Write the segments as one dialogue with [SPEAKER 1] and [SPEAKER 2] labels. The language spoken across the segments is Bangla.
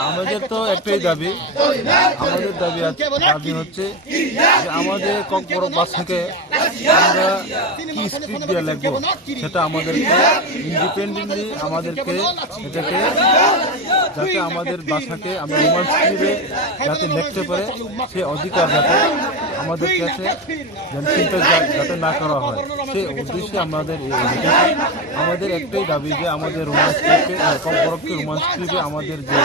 [SPEAKER 1] আমাদের তো একটাই দাবি আমাদের দাবি দাবি হচ্ছে আমাদের ককবরক বাস থেকে আমরা কি স্পিড দিয়ে লিখব সেটা আমাদেরকে ইন্ডিপেন্ডেন্টলি আমাদেরকে এটাকে যাতে আমাদের বাসাকে আমরা রোমান্স স্পিডে যাতে লিখতে পারে, সে অধিকার যাতে আমাদের কাছে যেন যাতে না করা হয়। সেই উদ্দেশ্যে আমাদের আমাদের একটাই দাবি যে আমাদের রোমান্স স্ক্রিপ্টে ককবরককে রোমান্স স্ক্রিপ্টে আমাদের যে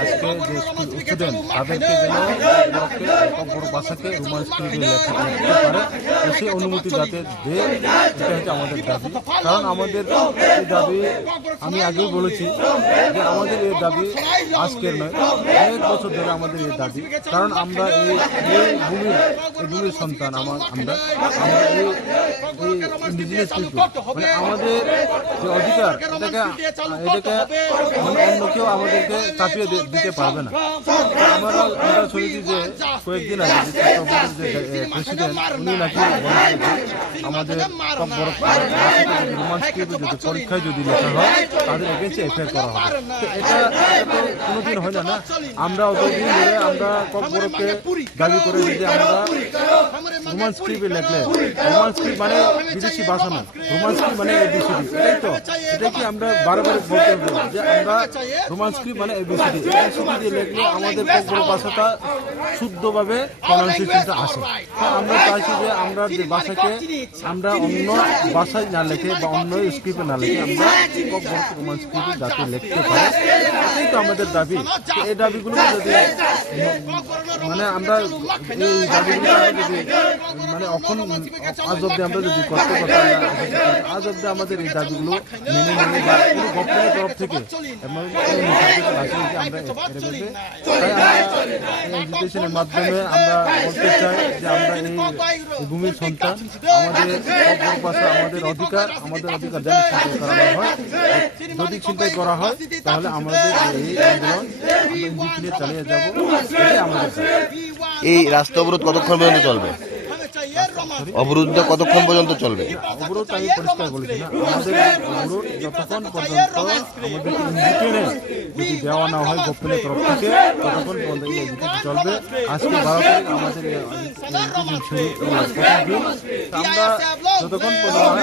[SPEAKER 1] আজকে যে স্টুডেন্ট, তাদেরকে যেন ককবরক ভাষাকে রোমান্স স্ক্রিপ্টে লেখা পারে। সেই অনুমতি যাতে দেয় এটা হচ্ছে আমাদের দাবি। কারণ আমাদের এই দাবি আমি আগেই বলেছি যে আমাদের এই দাবি আজকের নয় অনেক বছর ধরে আমাদের এই দাবি। কারণ আমরা এই এই ভূমির এই ভূমির সন্তান আমার আমরা আমরা এই এই ইন্ডিজিনিয়াস কিন্তু মানে আমাদের যে অধিকার এটাকে মানে অন্য কেউ আমাদেরকে চাপিয়ে দিতে পারবে না। আমরা আমরা শুনেছি যে কয়েকদিন আগে যে প্রেসিডেন্ট উনি নাকি আমাদের সব বড় রোমান্স যদি পরীক্ষায় যদি লেখা হয় তাদের এগেন্সে এফআইআর করা হবে। তো এটা তো কোনোদিন হয় না না? আমরা অতদিন ধরে আমরা কক বরফকে দাবি করে যে আমরা রোমান স্ক্রিপ্টে লেখলে। রোমান স্ক্রিপ্ট মানে বিদেশি ভাষা না রোমান স্ক্রিপ্ট মানে এবিসিডি এটাই তো? এটা কি আমরা বারবার বলতে যে আমরা রোমান স্ক্রিপ্ট মানে এবিসিডি এবিসিডি লিখলে আমাদের কক ভাষাটা শুদ্ধভাবে প্রনাউন্সিয়েশনটা আসে। আমরা চাইছি যে আমরা যে ভাষাকে আমরা অন্য ভাষায় না লেখে বা অন্য স্ক্রিপ্টে না লেখে আমরা রোমান স্ক্রিপ্টে যাতে লিখতে পারে। এটাই তো আমাদের দাবি। এই দাবিগুলো যদি মানে আমরা এই মানে এখন আজ অব্দি আমরা যদি করতে করতে আজ অব্দি আমাদের এই দাবিগুলো মেনে নেই বা কোনো গভর্নমেন্টের তরফ থেকে এডুকেশনের মাধ্যমে আমরা বলতে চাই যে আমরা এই ভূমির সন্তান, আমাদের ভাষা আমাদের অধিকার আমাদের অধিকার যেন চিন্তাই করানো হয়, যদি চিন্তাই করা হয়, তাহলে আমাদের এই আন্দোলন চালিয়ে যাব আমাদের।
[SPEAKER 2] এই রাস্তা অবরোধ কতক্ষণ পর্যন্ত চলবে? অবরোধ কতক্ষণ পর্যন্ত চলবে
[SPEAKER 1] অবরোধ পরিষ্কার যদি না হয় ততক্ষণ পর্যন্ত চলবে? আমরা যতক্ষণ পর্যন্ত